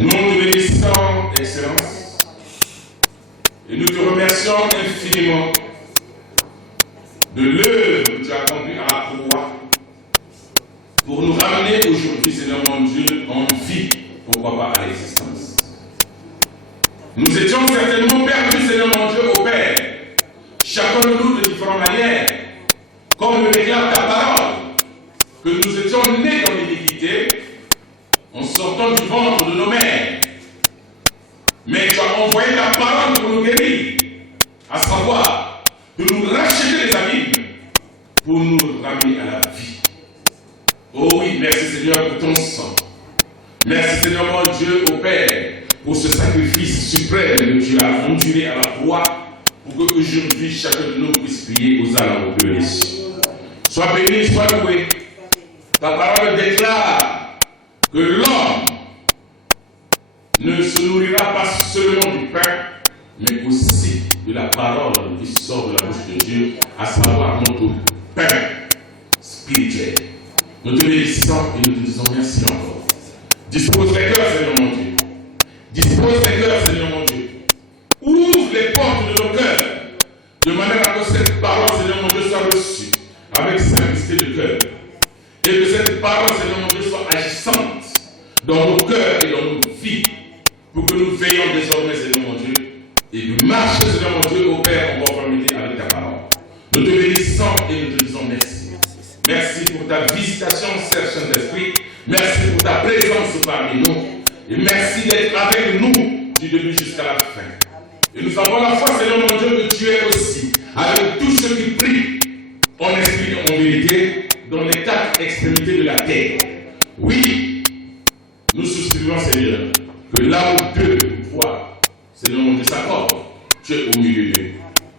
Nous te bénissons, Excellence, et nous te remercions infiniment de l'œuvre que tu as accomplie à la croix pour nous ramener aujourd'hui, Seigneur mon Dieu, en vie, pourquoi pas à l'existence. Nous étions certainement perdus, Seigneur mon Dieu, au Père, chacun de nous de différentes manières, comme le déclare ta parole, que nous étions nés dans l'iniquité, en sortant du ventre de nos mères. Mais tu as envoyé ta parole pour nous guérir, à savoir, de nous racheter les abîmes, pour nous ramener à la vie. Oh oui, merci Seigneur pour ton sang. Merci Seigneur mon Dieu, au Père, pour ce sacrifice suprême que tu as enduré à la croix, pour que aujourd'hui chacun de nous puisse prier aux alentours de l'Église. Sois béni, sois loué. Ta parole déclare que l'homme ne se nourrira pas seulement du pain, mais aussi de la parole qui sort de la bouche de Dieu, à savoir notre pain spirituel. Nous te bénissons et nous te disons merci encore. Dispose les cœurs, Seigneur mon Dieu. Dispose les cœurs, Seigneur mon Dieu. Ouvre les portes de nos cœurs, de manière à que cette parole, Seigneur mon Dieu, soit reçue avec simplicité de cœur. Et que cette parole, Seigneur mon Dieu, soit agissante dans nos cœurs et dans nos vies, pour que nous veillions désormais, Seigneur mon Dieu, et nous marchions, Seigneur mon Dieu, au Père en conformité avec ta parole. Nous te bénissons et nous te disons merci. Merci pour ta visitation, Seigneur Saint-Esprit. Merci pour ta présence parmi nous. Et merci d'être avec nous du début jusqu'à la fin. Et nous avons la foi, Seigneur mon Dieu, que tu es aussi avec tous ceux qui prient en esprit et en vérité dans les quatre extrémités de la terre. Oui, nous souscrivons, Seigneur, que là où deux voix, Seigneur mon Dieu, s'accordent, tu es au milieu d'eux.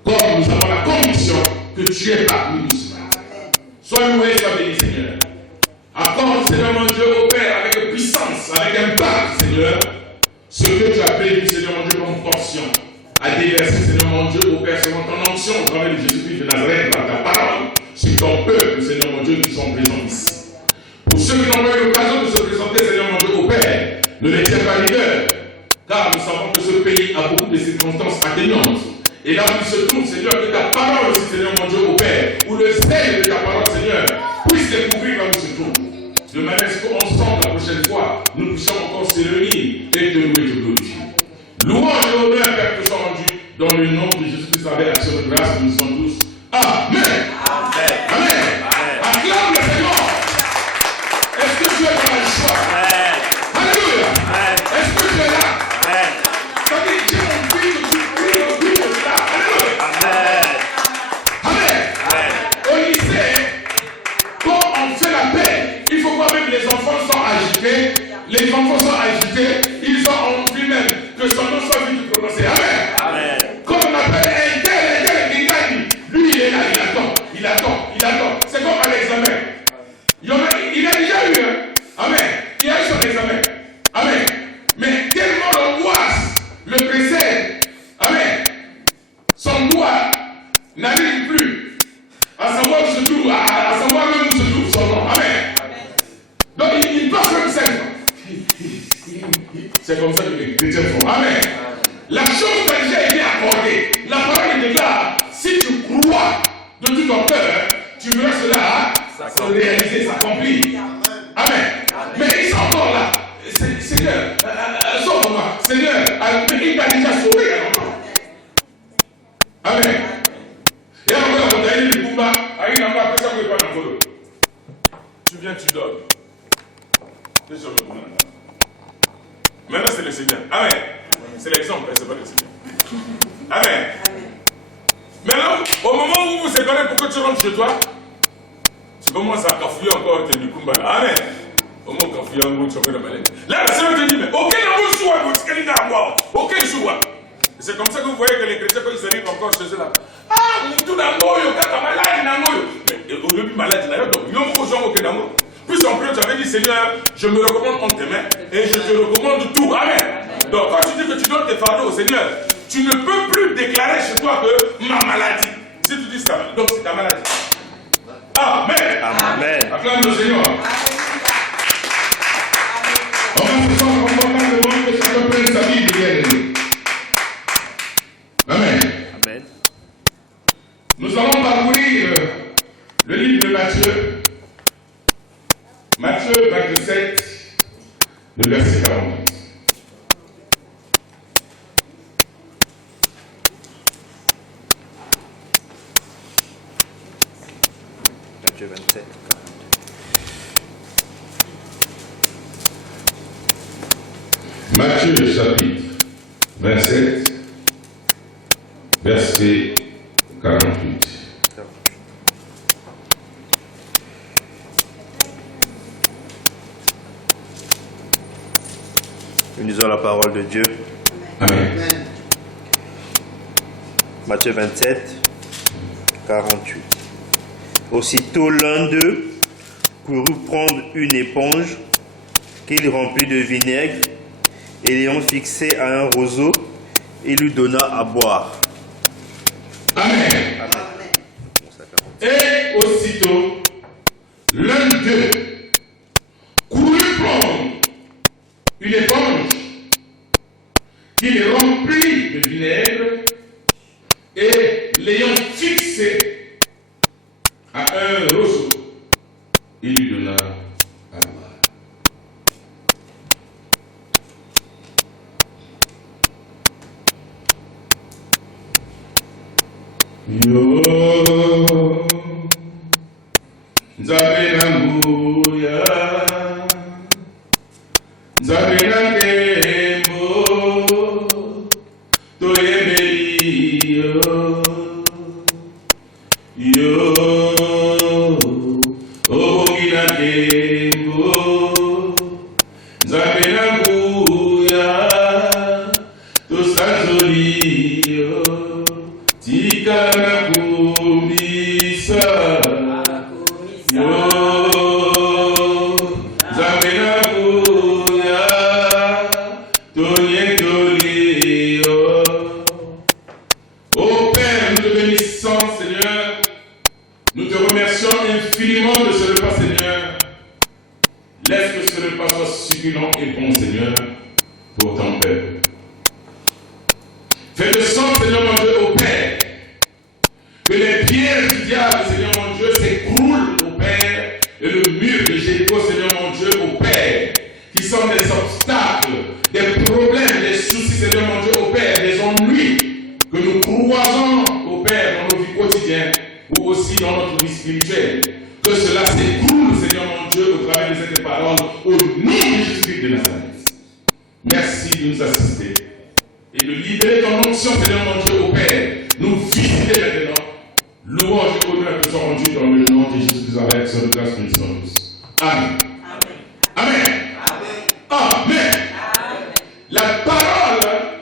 Comme nous avons la conviction que tu es parmi nous ce matin. Sois loué, sois béni, Seigneur. Accorde, Seigneur mon Dieu, au Père, avec puissance, avec impact, Seigneur, ce que tu as prévu, Seigneur mon Dieu, comme portion, à déverser, Seigneur mon Dieu, au Père, selon ton onction, au travers de Jésus-Christ de Nazareth, par ta parole, sur ton peuple, Seigneur mon Dieu, qui sont présents ici. Pour ceux qui n'ont pas eu l'occasion de se présenter, Seigneur mon Dieu, au Père, ne les tiens pas leader, car nous savons que ce pays a beaucoup de circonstances atteignantes. Et là où il se trouve, Seigneur, que ta parole aussi, Seigneur mon Dieu, au Père, où le zèle de ta parole, Seigneur, puisse découvrir là où il se trouve. De manière à ce qu'ensemble, la prochaine fois, nous puissions encore se réunir et te louer et te glorifier. Louange et honneur, Père, que soit rendu dans le nom de Jésus-Christ avec action de grâce, nous sommes tous. Amen. Amen. Amen. Acclame le Seigneur. Est-ce que tu es dans la joie? Alléluia. Est-ce que tu es là? Ça veut dire que j'ai envie que tu pries au but de cela. Alléluia. Amen. Au lycée, quand on fait la paix, il faut pas même que les enfants sont agités. Les enfants sont agités, ils ont envie même que son nom soit vite prononcé. Amen. Comme on appelle un tel qui gagne, lui il est là, il attend. C'est comme à l'examen. Il a déjà eu, amen. Il a eu son examen. Amen. Mais tellement l'angoisse le précède, amen. Son doigt n'arrive plus à savoir où se trouve, à savoir même où se trouve son nom. Amen. Donc il passe même 5 ans. C'est comme ça que les chrétiens font. Amen. La chose qui a déjà été accordée, la parole déclare, si tu crois de tout ton cœur, tu verras cela se réaliser, s'accomplir. Amen. Mais ils sont encore là. Seigneur, sauve-moi. Seigneur, il t'a déjà sauvé. Amen. Et encore, on a eu le combat, il n'a pas fait ça pour pas dans le tu viens, tu donnes. C'est sur le combat. Maintenant, c'est le Seigneur. Amen. C'est l'exemple, c'est pas le Seigneur. Amen. Maintenant, au moment où vous vous séparez pour que tu rentres chez toi, tu commences à cafouiller encore tes Nikumba. Amen. Au moment où cafouiller un mot, tu fais la maladie. Là, le Seigneur te dit, mais auquel amour soit, auquel joie. C'est comme ça que vous voyez que les chrétiens, quand ils arrivent encore chez eux là, tout d'amour, quand t'as malade, d'amour. Mais au début, malade, d'ailleurs, donc, il y a beaucoup de gens auquel d'amour. Puis en plus, tu avais dit, Seigneur, je me recommande entre tes mains et je te recommande tout. Amen. Donc, quand tu dis que tu donnes tes fardeaux au Seigneur, tu ne peux plus déclarer chez toi que ma maladie. Si tu dis ça, donc c'est ta maladie. Amen. Amen. Acclame le Seigneur. On va se sentir confortablement. Matthieu 27, le verset 48. Matthieu 27, 48. Matthieu chapitre 27, verset 48. Nous lisons la parole de Dieu. Amen. Matthieu 27, 48. Aussitôt l'un d'eux courut prendre une éponge qu'il remplit de vinaigre et l'ayant fixée à un roseau, il lui donna à boire. Amen. Et aussitôt, l'un d'eux courut prendre une éponge qu'il remplit de vinaigre et l'ayant fixé à un roseau, il lui donna à boire. Yo, Nzambe na nguya, Nzambe na kembo, toyembeli yo, yo, obongi na kembo, Nzambe na nguya, tosanzoli yo, tika na kumisa, yo, Nzambe na nguya, tonietoli yo. Ô Père, nous te bénissons, Seigneur. Nous te remercions infiniment de ce repas, Seigneur. Laisse que ce repas soit succulent et bon, Seigneur, pour ton peuple. Fais le sang, Seigneur mon Dieu, au Père. Que les pierres du diable, Seigneur mon Dieu, s'écroulent au Père. Et le mur de Jéricho, Seigneur mon Dieu, au Père. Qui sont des obstacles, des problèmes, des soucis, Seigneur mon Dieu, au Père. Des ennuis que nous croisons au Père dans nos vies quotidiennes ou aussi dans notre vie spirituelle. Que cela s'écroule, Seigneur mon Dieu, au travers de cette parole, au nom de Jésus-Christ de Nazareth. Merci de nous assister et de libérer ton onction, Seigneur mon Dieu, au Père. Nous visiter maintenant. Louange et honneur te sont rendus dans le nom de Jésus-Christ avec son grâce que nous sommes tous. Amen. Amen. Amen. Amen. La parole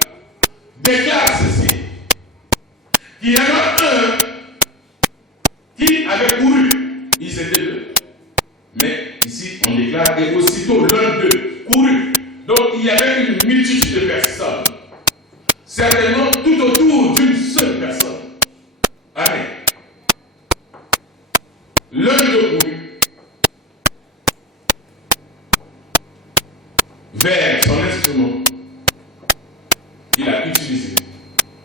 déclare ceci. Il y en a un qui avait couru. Ils étaient deux. Mais ici, on déclare et aussitôt l'un d'eux courut. Donc il y avait une multitude de personnes. Certainement tout autour d'une seule personne. Amen. L'un d'eux courut vers son instrument qu'il a utilisé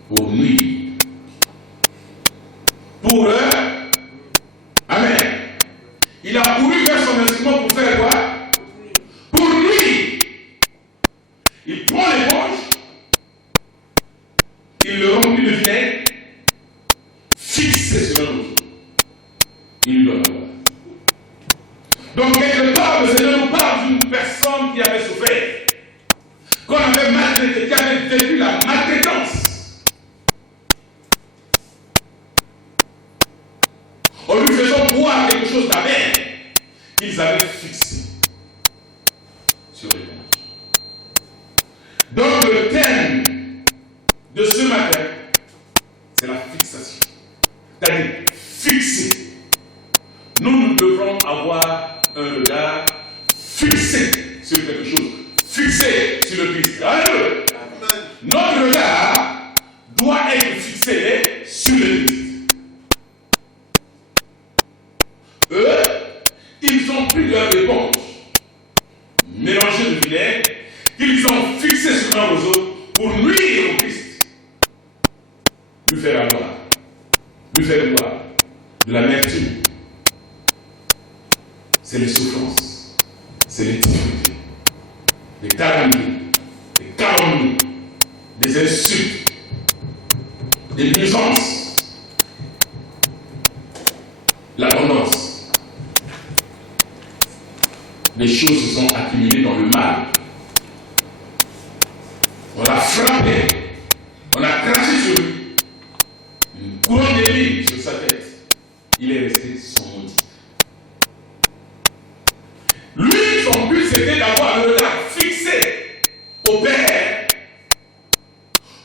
pour nuire. Pour eux, amen. Il a couru vers son instrument pour faire quoi? Pour nuire. Il prend l'éponge, il le remplit de vinaigre, fixé sur un roseau. Il lui donne à boire. Donc, quelque part, le Seigneur nous parle d'une personne qui avait souffert, qu'on avait maltraité, qui avait vécu la maltraitance. En lui faisant boire quelque chose d'amer qu'ils avaient fixé sur l'éponge. Donc, le thème de ce matin, c'est la fixation. C'est-à-dire fixer. Nous devrons avoir un regard fixé sur quelque chose, fixé sur le Christ. Alléluia. Notre regard doit être fixé sur le Christ. Eux, ils ont pris leur éponge, mélangée de vinaigre, qu'ils ont fixé sur un roseau pour nuire au Christ, lui faire avoir, lui faire boire de l'amertume. C'est les souffrances. c'est les difficultés, des calamités, des calomnies, des insultes, des nuisances, l'abondance. Les choses se sont accumulées dans le mal. On l'a frappé, on a craché sur lui, une couronne d'épines sur sa tête. Il est resté sans maudit. Lui, son but, c'était d'avoir le regard fixé au Père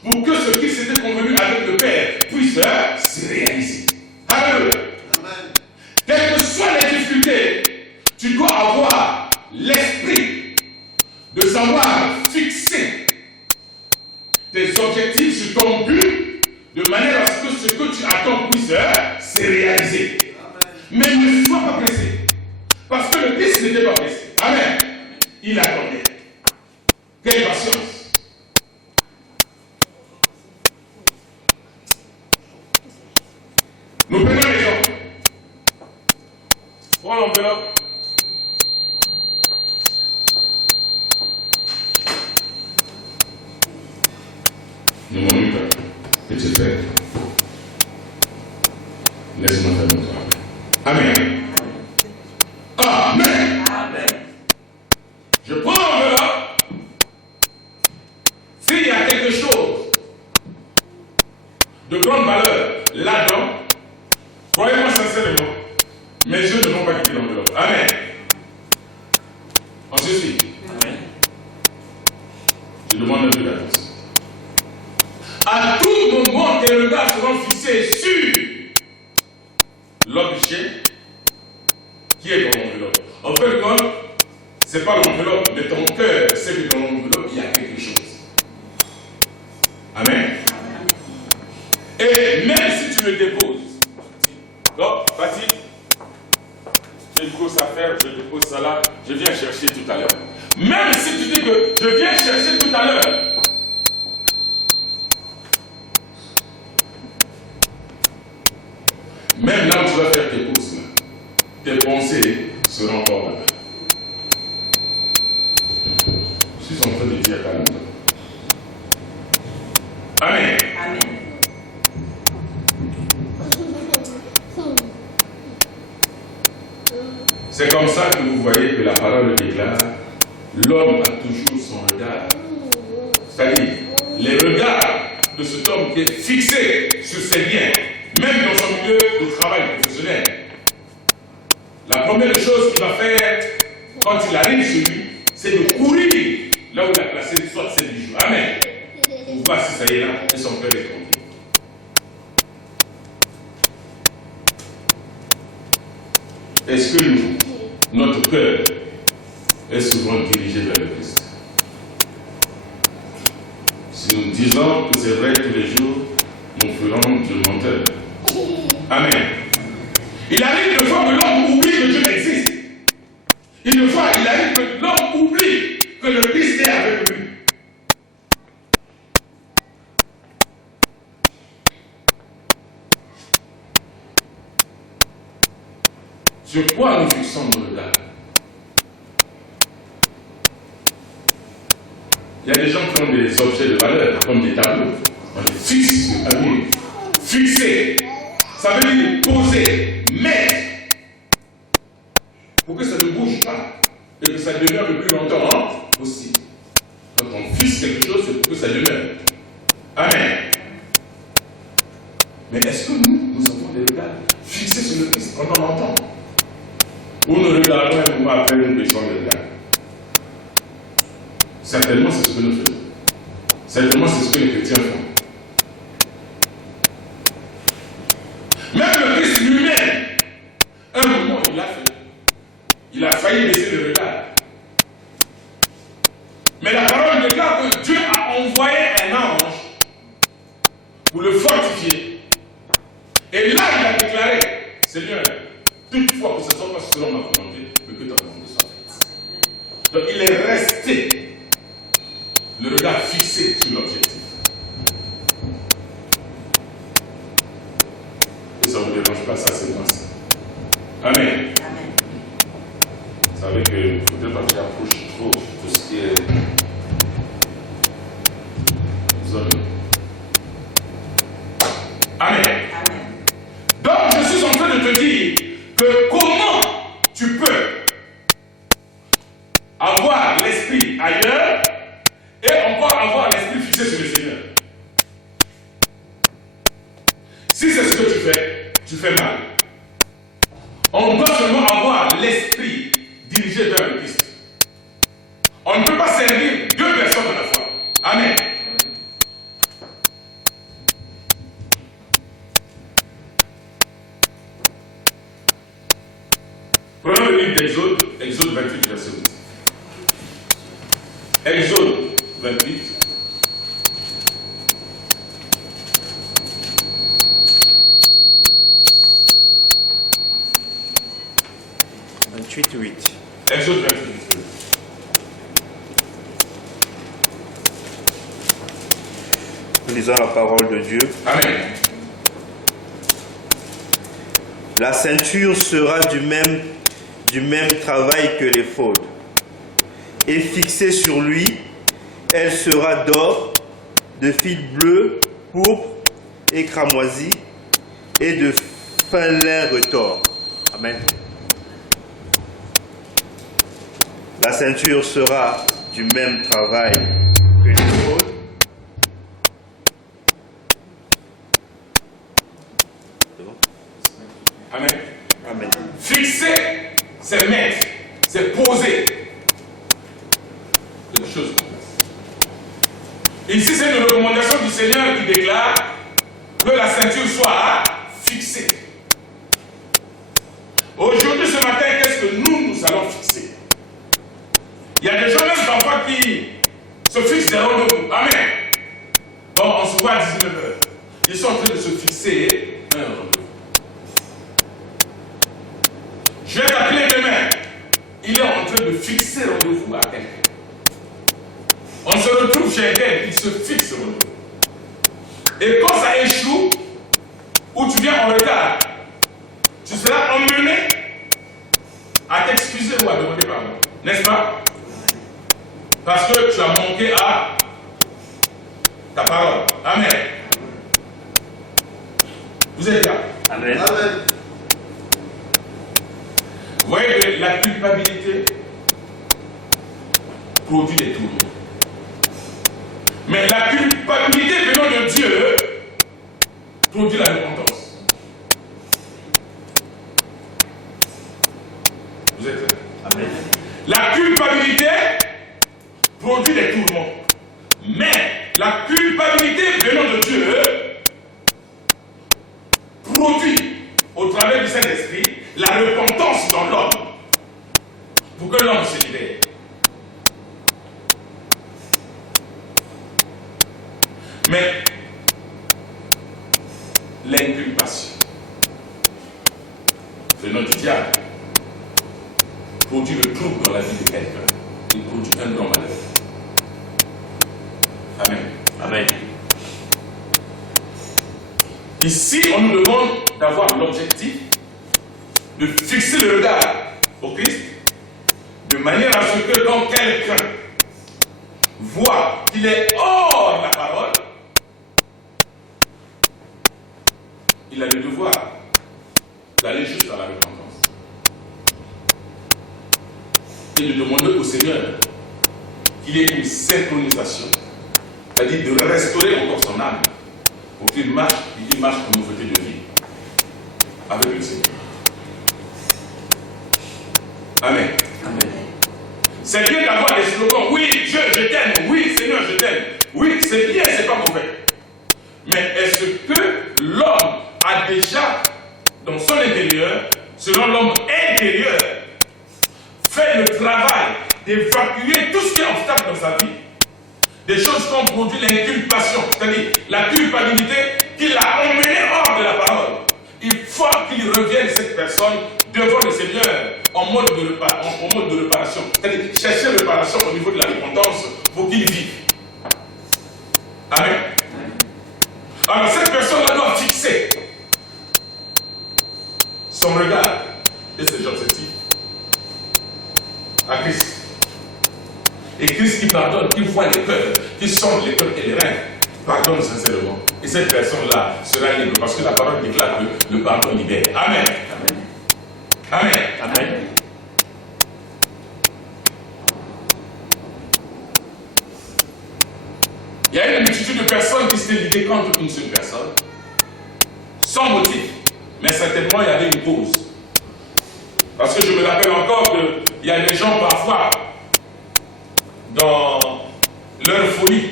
pour que ce qui s'était convenu avec le Père puisse se réaliser. Alléluia. Quelles que soient les difficultés, tu dois avoir l'esprit de savoir fixer tes objectifs sur ton but de manière à ce que ce que tu attends puisse se réaliser. Mais ne sois pas pressé. Parce que le Christ n'était pas pressé. Amen. Il attendait. Quelle patience. Nous prenons l'exemple. Prends l'enveloppe. Nous m'en occupons. Petit frère. Laisse-moi faire mon travail. Amen. Amen. Amen. Je prends l'enveloppe. S'il y a quelque chose de grande valeur là-dedans, croyez-moi sincèrement, mes yeux ne vont pas quitter l'enveloppe. Amen. En ceci. Amen. Je demande un peu d'attention. À tout moment, tes regards seront fixés sur l'objet qui est dans l'enveloppe. En fait, ce n'est pas l'enveloppe, mais ton cœur sait que dans l'enveloppe, il y a quelque chose. Amen. Et même si tu le déposes, donc, vas-y, j'ai une grosse affaire, je dépose ça là, je viens chercher tout à l'heure. Même si tu dis que je viens chercher tout à l'heure, même là où tu vas faire tes courses, tes pensées seront encore là. Je suis en train de dire calme-toi. Amen. Amen. C'est comme ça que vous voyez que la parole déclare, l'homme a toujours son regard. C'est-à-dire, les regards de cet homme qui est fixé sur ses biens, même dans son milieu de travail professionnel. La première chose qu'il va faire quand il arrive chez lui, c'est de courir là où il a placé soit ses bijoux. Amen. Pour voir si ça y est là et son cœur est tranquille. Est-ce que nous, notre cœur est souvent dirigé vers le Christ? Si nous disons que c'est vrai tous les jours, nous ferons du menteur. Amen. Il arrive de fois que l'homme oublie que Dieu existe. Il arrive que l'homme oublie que le Christ est avec lui. Sur quoi nous fixons nos regards? Il y a des gens qui ont des objets de valeur, comme des tableaux. On les fixe sur un mur. Fixer, ça veut dire poser, mettre, pour que ça ne bouge pas et que ça demeure le plus longtemps possible. Quand on fixe quelque chose, c'est pour que ça demeure. Amen. Mais est-ce que nous avons des regards fixés sur le Christ quand on l'entend? Ou nous regardons et nous après nous baissons les regards? Certainement, c'est ce que nous faisons. Certainement, c'est ce que les chrétiens font. Même le Christ lui-même, un moment, il l'a fait. Il a failli baisser le regard. Mais la parole déclare que Dieu a envoyé un ange pour le fortifier. Et là, il a déclaré, Seigneur, toutefois que ce soit pas selon ma volonté, mais que ta volonté soit faite. Donc il est resté le regard fixé sur l'objectif. Et ça ne vous dérange pas, ça c'est moi. Amen. Amen. Vous savez que ne faudrait pas que j'approche trop de ce qui est zone. Amen. Donc, je suis en train de te dire que comment tu peux avoir l'esprit ailleurs et encore avoir l'esprit fixé sur le Seigneur. Si c'est ce que tu fais mal. On doit seulement avoir l'esprit dirigé vers le Christ. On ne peut pas servir deux personnes à la fois. Amen. Prenons le livre d'Exode, Exode 28, verset 8. Exode 28. Exode 28. Nous lisons la parole de Dieu. Amen. La ceinture sera du même travail que l'éphod. Et fixée sur lui, elle sera d'or, de fil bleu, pourpre et cramoisi, et de fin lin retors. Amen. La ceinture sera du même travail que l'éphod. Amen. Amen. Fixer, c'est mettre, c'est poser. Quelque chose comme ça. Ici, c'est une recommandation du Seigneur qui déclare que la ceinture soit fixée. Aujourd'hui, ce matin, qu'est-ce que nous allons fixer? Il y a des gens même parfois qui se fixent des rendez-vous. Amen. Bon, on se voit à 19h. Ils sont en train de se fixer un rendez-vous. Je vais t'appeler demain. Il est en train de fixer rendez-vous à quelqu'un. On se retrouve chez elle, il se fixe rendez-vous. Et quand ça échoue, ou tu viens en retard, tu seras emmené à t'excuser ou à demander pardon. N'est-ce pas? Parce que tu as manqué à ta parole. Amen. Vous êtes là? Amen. Amen. Vous voyez que la culpabilité produit des tourments. Mais la culpabilité venant de Dieu produit la repentance. Vous êtes là? Amen. La culpabilité produit des tourments. Mais la culpabilité venant de Dieu produit, au travers du Saint-Esprit, la repentance dans l'homme. Pour que l'homme se libère. Mais l'inculpation venant du diable produit le trouble dans la vie de quelqu'un. Il produit un grand malheur. Amen. Amen. Ici, on nous demande d'avoir l'objectif de fixer le regard au Christ, de manière à ce que quand quelqu'un voit qu'il est hors de la parole, il a le devoir d'aller juste à la repentance et de demander au Seigneur qu'il y ait une synchronisation, c'est-à-dire de restaurer encore son âme pour qu'il marche en nouveauté de vie avec le Seigneur. Amen. Amen. C'est bien d'avoir des slogans. Oui, Dieu, je t'aime. Oui, Seigneur, je t'aime. Oui, c'est bien, c'est pas mauvais. Mais est-ce que l'homme a déjà, dans son intérieur, selon l'homme intérieur, fait le travail d'évacuer tout ce qui est obstacle dans sa vie? Des choses qui ont produit l'inculpation, c'est-à-dire la culpabilité qui l'a emmené hors de la parole. Il faut qu'il revienne, cette personne, devant le Seigneur en mode de réparation. C'est-à-dire chercher réparation au niveau de la repentance pour qu'il vive. Amen. Alors cette personne-là doit fixer son regard et ses objectifs à Christ. Et Christ qui pardonne, qui voit les cœurs, qui sonde les cœurs et les reins, pardonne sincèrement. Et cette personne-là sera libre parce que la parole déclare que le pardon libère. Amen. Amen. Amen. Amen. Il y a une multitude de personnes qui s'étaient liguées contre une seule personne, sans motif. Mais certainement, il y avait une cause. Parce que je me rappelle encore qu'il y a des gens parfois, dans leur folie,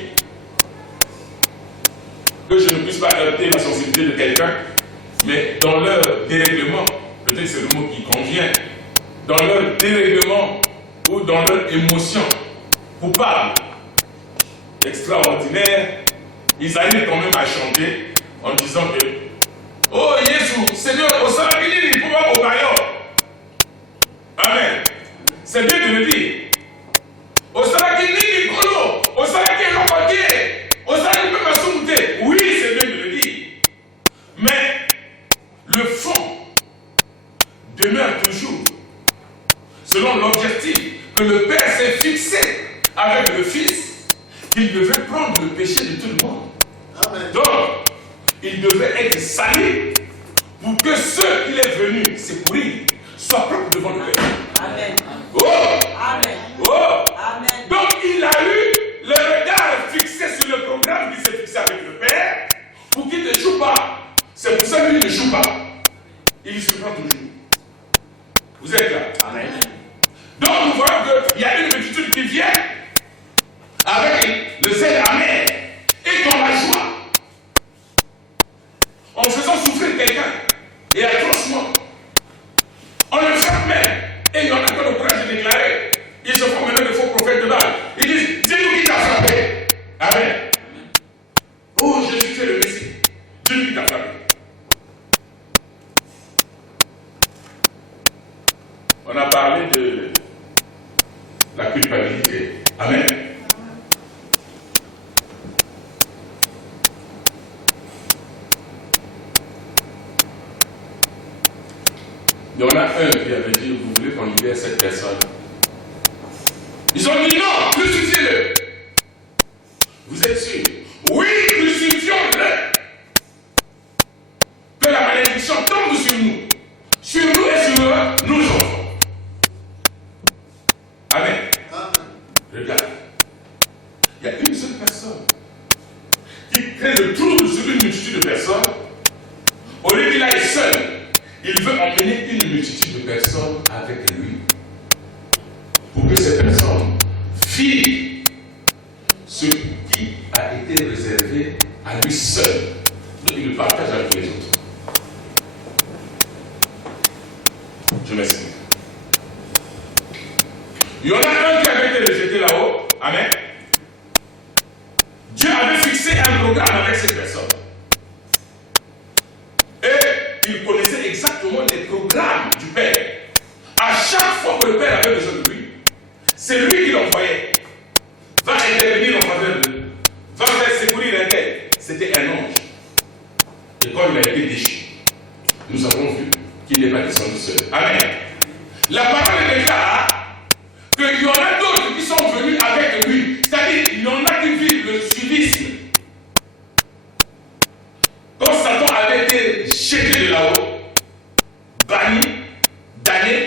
que je ne puisse pas heurter la sensibilité de quelqu'un, mais dans leur dérèglement, peut-être c'est le mot qui convient, dans leur dérèglement ou dans leur émotion coupable, extraordinaire, ils arrivent quand même à chanter en disant que oh Jésus, Seigneur, au Sarakini, il faut pas au Bayon. Amen. C'est bien de le dire. Au Sarakini, il faut au Sarakini, au Sarakini, oui, c'est bien de le dire. Mais le fond demeure toujours selon l'objectif que le Père s'est fixé avec le Fils, qu'il devait prendre le péché de tout le monde. Amen. Donc, il devait être salé pour que ceux qu'il est venu secourir soient propres devant le Père. Amen. Oh! Amen. Oh! Amen. Donc, il a eu le regard fixé sur le programme qui s'est fixé avec le Père pour qu'il ne joue pas. C'est pour ça qu'il ne joue pas. Il se prend toujours. Vous êtes là? Amen. Donc, nous voyons qu'il y a une multitude qui vient avec le zèle amer et dans la joie, en faisant souffrir quelqu'un et atrocement, on le frappe même, et il y en a qui ont le courage de déclarer. Ils se font maintenant des faux prophètes de Baal. Ils disent, dis-nous qui t'a frappé. Amen. Oh, Jésus, tu es le Messie. Dis-nous qui t'a frappé. On a parlé de la culpabilité. Amen. Il y en a un qui avait dit, vous voulez qu'on libère cette personne? Ils ont dit non, crucifiez-le. Vous êtes sûr? Oui, crucifions-le. Que la malédiction tombe sur nous et sur nos enfants. Amen. Regarde, il y a une seule personne qui crée le trouble sur une multitude de personnes. Au lieu qu'il aille seul, il veut emmener une multitude de personnes avec lui pour que ces personnes vivent ce qui a été réservé à lui seul. Donc il le partage avec les autres. Je m'explique. Il y en a un qui avait été rejeté là-haut. Amen. Dieu avait fixé un programme avec cette personne. Et il connaissait exactement les programmes du Père. À chaque fois que le Père avait besoin de lui, c'est lui qui l'envoyait. Va intervenir en faveur de lui. Va faire secourir un tel. C'était un ange. Et quand il a été déchu, nous avons vu qu'il n'est pas descendu seul. Amen. La parole déclare qu'il y en a d'autres qui sont venus avec lui. C'est-à-dire qu'il y en a qui vivent le suivisme. Quand Satan avait été jeté de là-haut, banni, damné,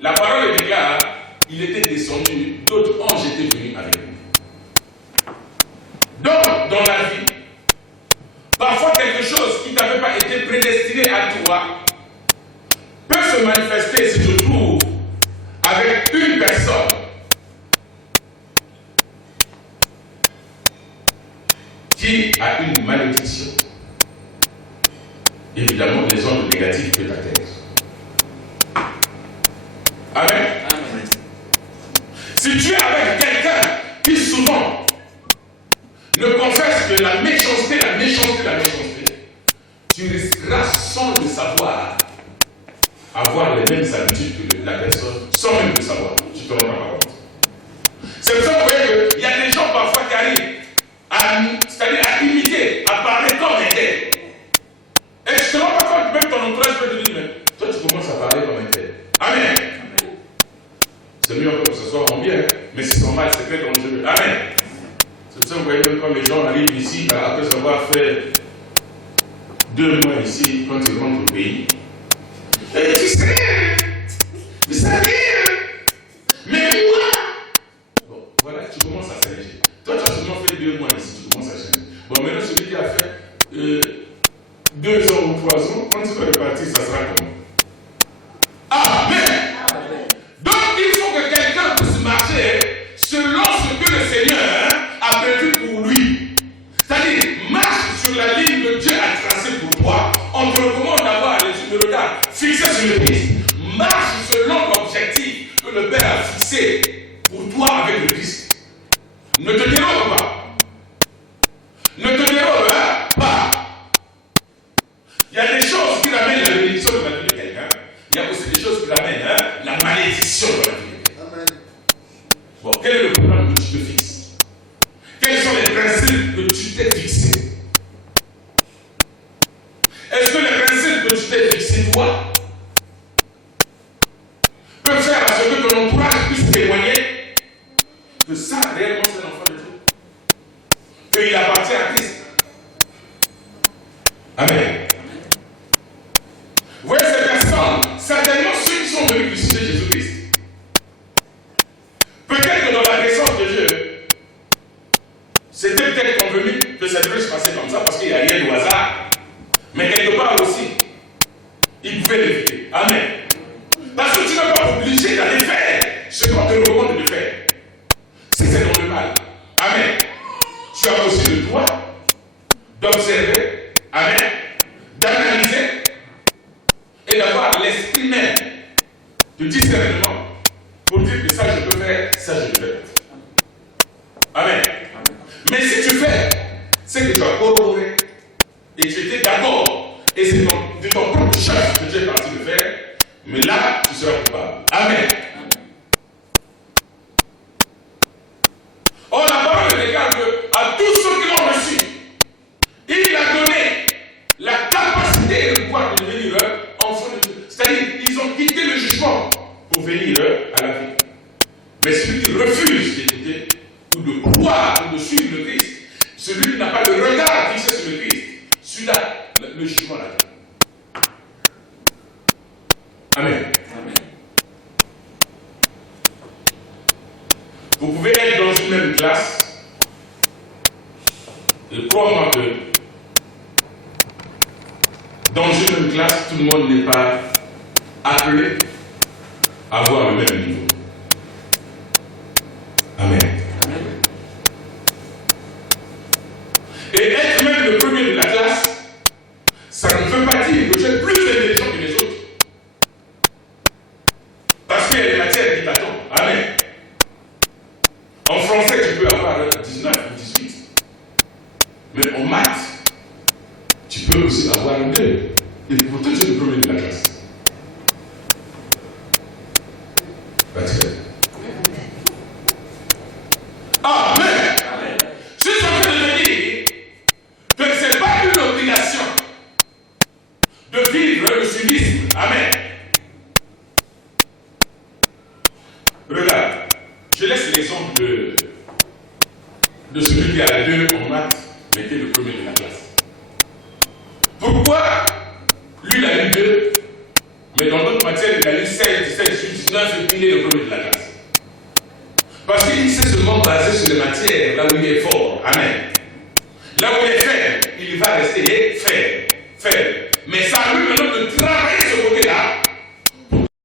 la parole déclare qu'il était descendu, d'autres anges étaient venus avec lui. Donc, dans la vie, parfois quelque chose qui n'avait pas été prédestiné à toi peut se manifester si tu te trouves avec une personne qui a une malédiction. Évidemment, les ondes négatives peuvent atteindre. Amen. Amen. Si tu es avec quelqu'un qui souvent ne confesse que la méchanceté, tu risqueras sans le savoir avoir les mêmes habitudes que la personne, sans même le savoir. Tu te rends pas compte. C'est pour ça que vous voyez qu'il y a des gens parfois qui arrivent c'est-à-dire à imiter, à parler comme un tel. Et tu te rends pas compte, même ton entourage peut te dire, mais toi tu commences à parler comme un tel. Amen. C'est mieux comme ça. sont bien, mais s'ils sont mal, c'est très dangereux. Amen. C'est pour ça que vous voyez même quand les gens arrivent ici, après avoir fait 2 mois ici, quand ils rentrent au pays. Et tu sais, vous savez, mais moi. Bon, voilà, tu commences à s'alléger. Toi, tu as seulement fait 2 mois ici, tu commences à changer. Bon, maintenant, celui qui a fait 2 ans ou 3 ans, quand tu vas repartir, ça sera comment? Amen. Donc, il faut que quelqu'un puisse marcher selon ce que le Seigneur a prévu pour lui. C'est-à-dire, marche sur la ligne que Dieu a tracée pour toi. On te recommande d'avoir les yeux de regard fixés sur le Christ. Marche selon l'objectif que le Père a fixé pour toi avec le Christ. Ne te dérobe pas. Ne te dérobe pas. Il y a des choses qui ramènent la bénédiction de la vie de quelqu'un. Il y a aussi des choses qui ramènent la malédiction de la vie de quelqu'un. Amen. Bon, quel est le programme que tu te fixes? Quels sont les principes que tu t'es fixés? Est-ce que les principes que tu t'es fixés, toi, peuvent faire à ce que ton entourage puisse témoigner que ça, réellement, c'est un enfant de Dieu? Qu'il appartient à Christ? Amen. Vous voyez ces personnes, certainement ceux qui sont venus crucifier Jésus-Christ. Peut-être que dans la naissance de Dieu, c'était peut-être convenu que ça devait se passer comme ça parce qu'il n'y a rien au hasard. Mais quelque part aussi, il pouvait l'éviter. Amen. Parce que tu n'es pas obligé d'aller faire ce qu'on te recommande de faire. Si c'est dans le mal. Amen. Tu as aussi le droit d'observer. Amen. D'analyser. Et d'avoir l'esprit même de discernement pour dire que ça je peux faire, ça je peux faire. Amen. Mais si tu fais, c'est que tu as corroboré et tu étais d'accord et c'est de ton propre chef que tu es parti de faire, mais là tu seras coupable. Amen. Or la parole déclare à tous ceux qui l'ont reçu, il a donné la capacité et le pouvoir de devenir enfants de Dieu. C'est-à-dire, ils ont quitté le jugement pour venir à la vie. Mais celui qui refuse d'écouter ou de croire ou de suivre le Christ, celui qui n'a pas le regard fixé sur le Christ, celui-là, le jugement là. Amen. Amen. Vous pouvez être dans une même classe, et crois-moi que dans une même classe, tout le monde n'est pas appelé à avoir le même niveau. Amen. Amen. Et être même le premier de la classe, ça ne veut pas dire que j'ai plus d'intelligence que les autres. Parce qu'il y a des matières qui t'attendent. Amen. En français, tu peux avoir 19 ou 18. Mais en maths, tu peux aussi avoir 2. Et pourtant, tu es le premier de la classe. Amen. Amen. Je suis en train de te dire que ce n'est pas une obligation de vivre le suivisme. Amen. Regarde, je laisse l'exemple de celui qui a 2 en maths, mais qui est le premier de la classe. Pourquoi lui il a eu 2, mais dans d'autres matières il a eu 16, 17, 18, 19 et puis il est le premier de la classe? Parce qu'il s'est seulement basé sur les matières là où il est fort. Amen. Là où il est faible, il va rester faible. Mais ça a lui maintenant de travailler ce côté-là